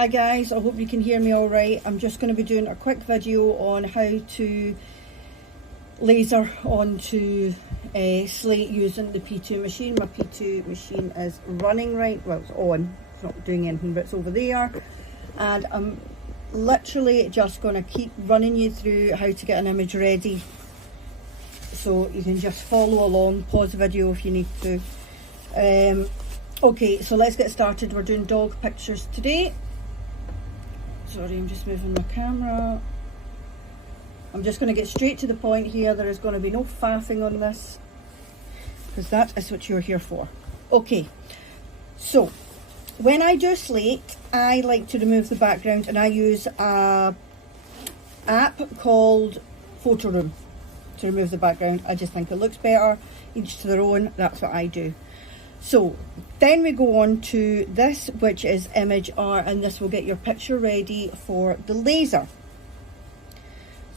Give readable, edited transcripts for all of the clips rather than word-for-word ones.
Hi guys, I hope you can hear me all right. I'm just going to be doing a quick video on how to laser onto a slate using the P2 machine. My P2 machine is running right, well it's on, it's not doing anything but it's over there, and I'm literally just going to keep running you through how to get an image ready so you can just follow along, pause the video if you need to. Okay, so let's get started. We're doing dog pictures today. Sorry, I'm just moving my camera. I'm just going to get straight to the point here. There is going to be no faffing on this because that is what you're here for. Okay, so when I do slate, I like to remove the background and I use a app called Photo Room to remove the background. I just think it looks better. Each to their own. That's what I do. So then we go on to this, which is image R, and this will get your picture ready for the laser.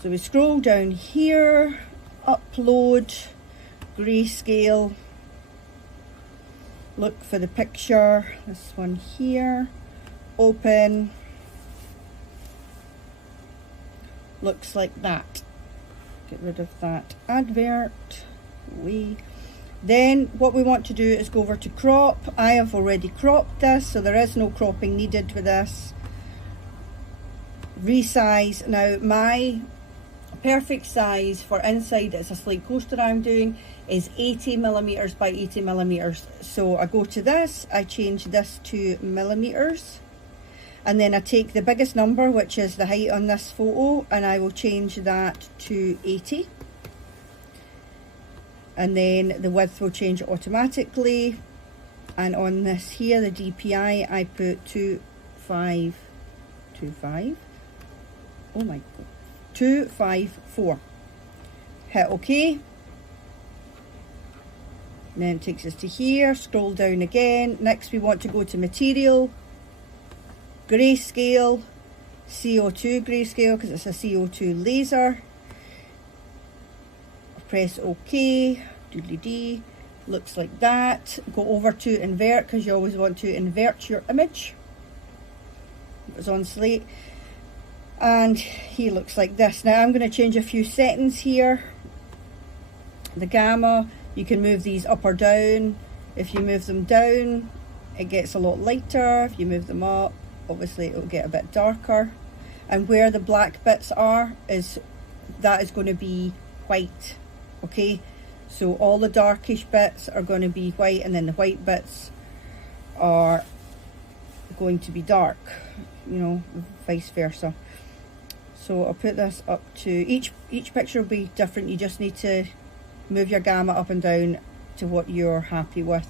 So we scroll down here, upload, grayscale, look for the picture, this one here, open, looks like that. Get rid of that advert, Then what we want to do is go over to crop. I have already cropped this, so there is no cropping needed with this. Resize. Now my perfect size for inside, it's a slate coaster I'm doing, is 80mm by 80mm. So I go to this, I change this to millimeters, and then I take the biggest number, which is the height on this photo, and I will change that to 80. And then the width will change automatically, and on this here, the DPI, I put 2525. Oh my god, 254. Hit OK. And then it takes us to here. Scroll down again. Next we want to go to material, grayscale, CO2 grayscale because it's a CO2 laser. Press OK, doodly-dee, looks like that. Go over to invert because you always want to invert your image. It was on slate, and he looks like this. Now I'm going to change a few settings here. The gamma, you can move these up or down. If you move them down, it gets a lot lighter. If you move them up, obviously it will get a bit darker. And where the black bits are, that is going to be white. Okay, so all the darkish bits are going to be white, and then the white bits are going to be dark, you know, vice versa. So I'll put this up to, each picture will be different. You just need to move your gamma up and down to what you're happy with.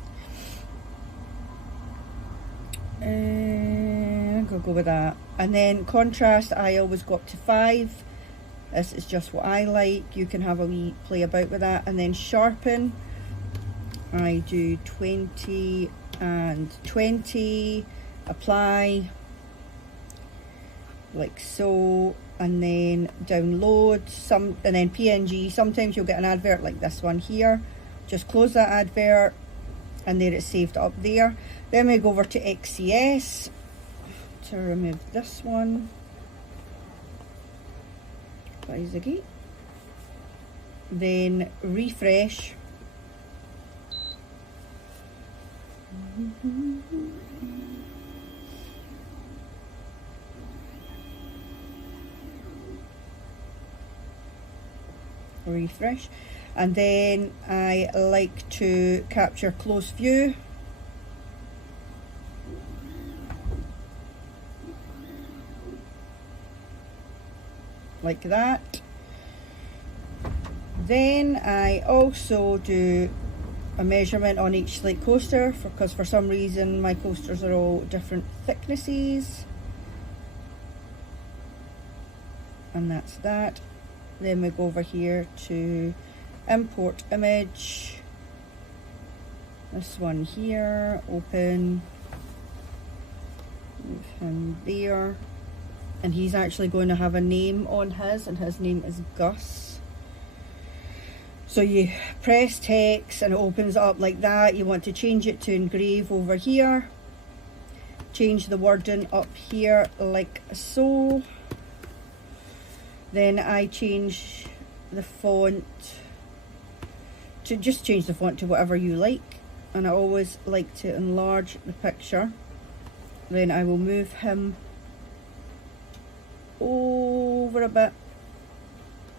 I'm gonna go with that. And then contrast, I always go up to 5. This is just what I like. You can have a wee play about with that. And then sharpen, I do 20 and 20. Apply, like so. And then download and then PNG. Sometimes you'll get an advert like this one here. Just close that advert, and there it's saved up there. Then we go over to XCS to remove this one. Then refresh. Refresh, and then I like to capture close view. Like that. Then I also do a measurement on each slate coaster because for some reason my coasters are all different thicknesses, and that's that. Then we go over here to import image, this one here, open, move him there. And he's actually going to have a name on his, and his name is Gus. So you press text and it opens up like that. You want to change it to engrave over here. change the wording up here like so. Then I change the font to just change the font to whatever you like, and I always like to enlarge the picture. Then I will move him over a bit,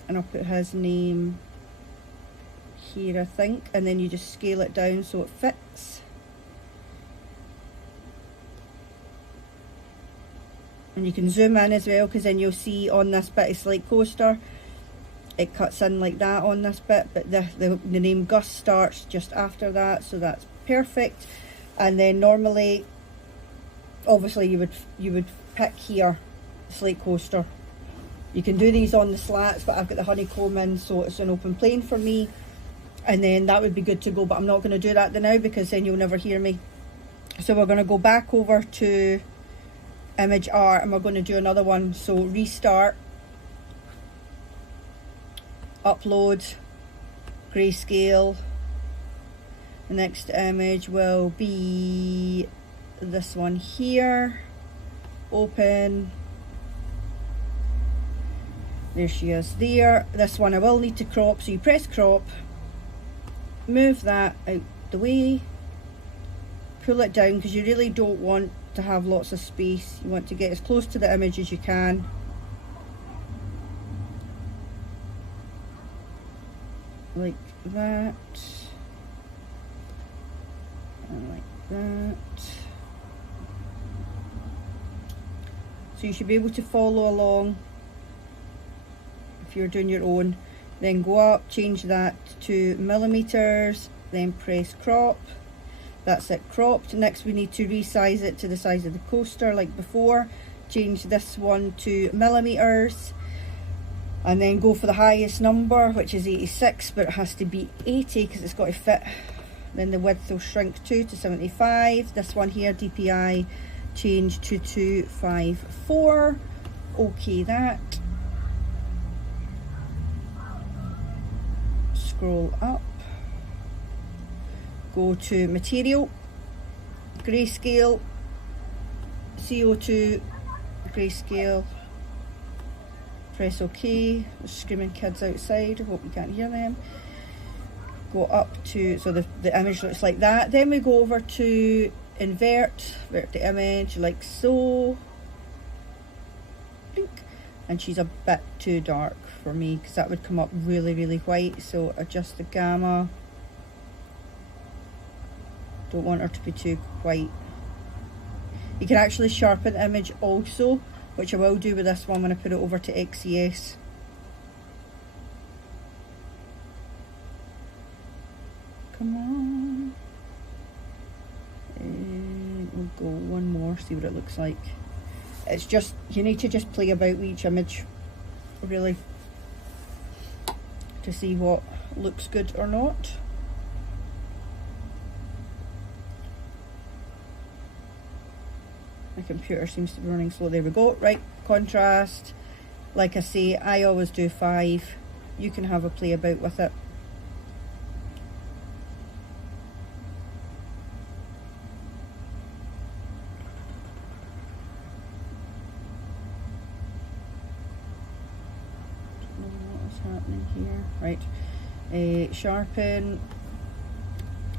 and I'll put his name here, I think, and then you just scale it down so it fits. And you can zoom in as well, because then you'll see on this bit of slate coaster it cuts in like that on this bit, but the name Gus starts just after that, so that's perfect. And then normally, obviously, you would pick here slate coaster. You can do these on the slats, but I've got the honeycomb in, so it's an open plane for me, and then that would be good to go. But I'm not going to do that now, because then you'll never hear me. So we're going to go back over to image art, and we're going to do another one. So restart, upload, grayscale. The next image will be this one here. Open. There she is there. This one I will need to crop, so you press crop, move that out the way, pull it down, because you really don't want to have lots of space. You want to get as close to the image as you can. Like that. And like that. So you should be able to follow along if you're doing your own. Then go up, change that to millimeters, then press crop. That's it, cropped. Next we need to resize it to the size of the coaster like before. Change this one to millimeters, and then go for the highest number, which is 86, but it has to be 80 because it's got to fit. Then the width will shrink to 75. This one here, DPI, change to 254. Okay, that. Scroll up. Go to material, grayscale, CO2, grayscale, press OK. There's screaming kids outside, I hope you can't hear them. Go up to, so the image looks like that. Then we go over to invert the image like so. Blink. And she's a bit too dark for me, because that would come up really, really white. So adjust the gamma. Don't want her to be too white. You can actually sharpen the image also, which I will do with this one when I put it over to XCS. Come on. And we'll go one more, see what it looks like. It's just, you need to just play about with each image, really, to see what looks good or not. My computer seems to be running slow. There we go. Right, contrast. Like I say, I always do 5. You can have a play about with it. Don't know what is happening here. Right. Sharpen.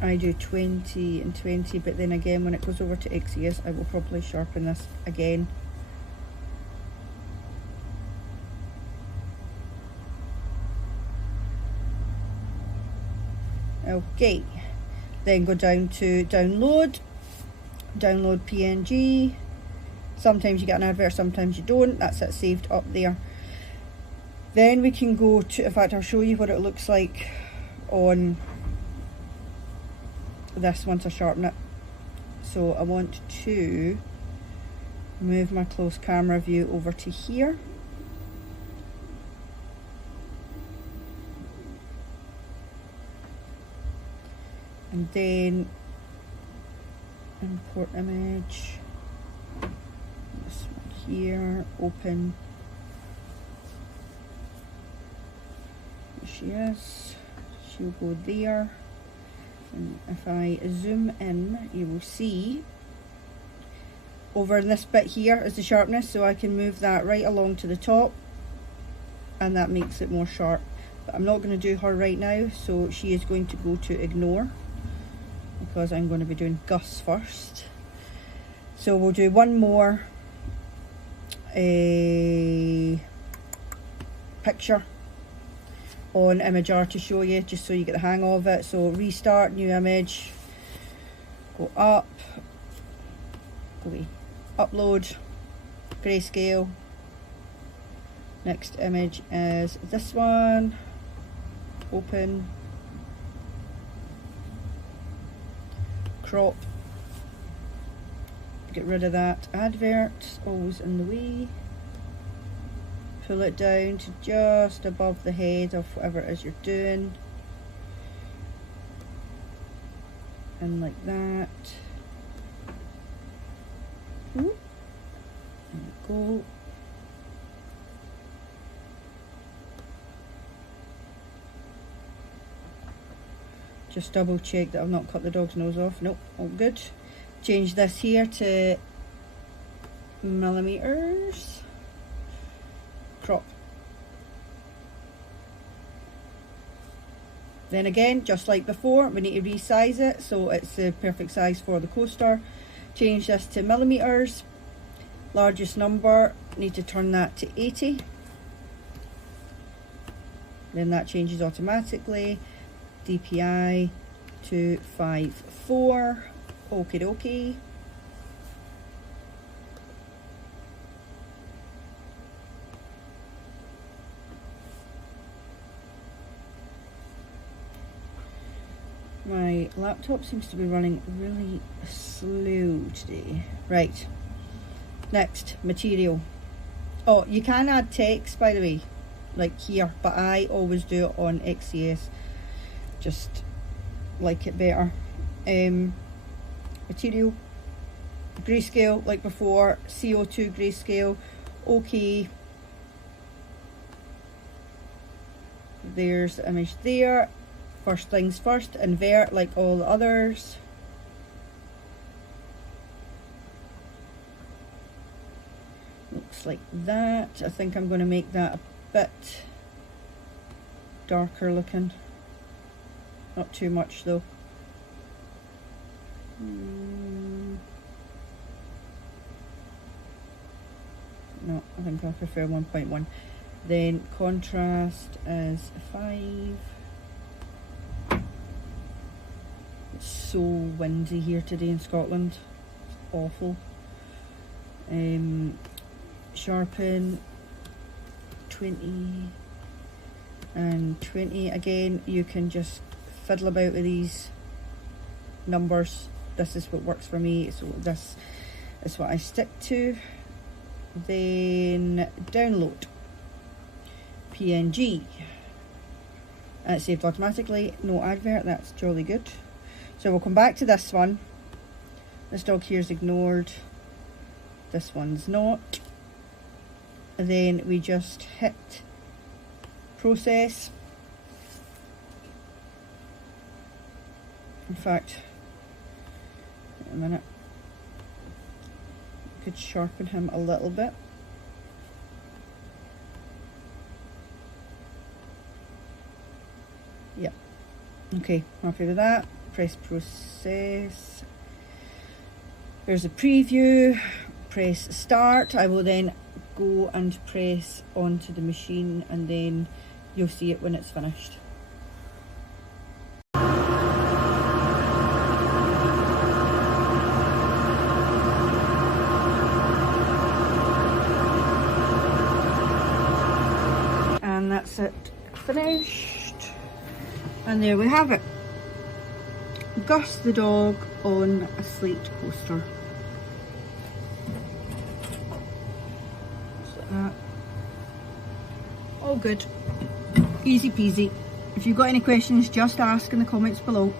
I do 20 and 20, but then again when it goes over to XCS I will probably sharpen this again. Okay, then go down to download PNG. Sometimes you get an advert, sometimes you don't. That's it, saved up there. Then we can go to, in fact I'll show you what it looks like on this once I sharpen it. So I want to move my close camera view over to here. And then import image. This one here, open. Here she is. She'll go there. And if I zoom in, you will see over in this bit here is the sharpness, so I can move that right along to the top, and that makes it more sharp. But I'm not going to do her right now, so she is going to go to ignore, because I'm going to be doing Gus first. So we'll do one more picture on Imagear to show you, just so you get the hang of it. So restart, new image, go up, go away, upload, grayscale. Next image is this one, open, crop, get rid of that advert, always in the way, pull it down to just above the head of whatever it is you're doing, and like that. There we go. Just double check that I've not cut the dog's nose off. Nope, all good. Change this here to millimeters. Crop. Then again, just like before, we need to resize it so it's the perfect size for the coaster. Change this to millimeters. Largest number, need to turn that to 80. Then that changes automatically. DPI 254. Okie dokie. My laptop seems to be running really slow today. Right. Next, material. Oh, you can add text, by the way, like here, but I always do it on XCS. Just like it better. Material, grayscale like before, CO2 grayscale, okay. There's the image there. First things first, invert like all the others. Looks like that. I think I'm going to make that a bit darker looking. Not too much though. No, I think I prefer 1.1. Then contrast is 5. It's so windy here today in Scotland. It's awful. Sharpen 20 and 20. Again, you can just fiddle about with these numbers. This is what works for me, so this is what I stick to. Then download PNG, and it's saved automatically. No advert, that's jolly good. So we'll come back to this one. This dog here is ignored, this one's not. And then we just hit process. In fact, wait a minute, I could sharpen him a little bit. Yeah, okay, happy with that. Press process. There's a preview. Press start. I will then go and press onto the machine, and then you'll see it when it's finished. And that's it, finished. And there we have it. Gus the dog on a slate coaster. Just like that. All good. Easy peasy. If you've got any questions, just ask in the comments below.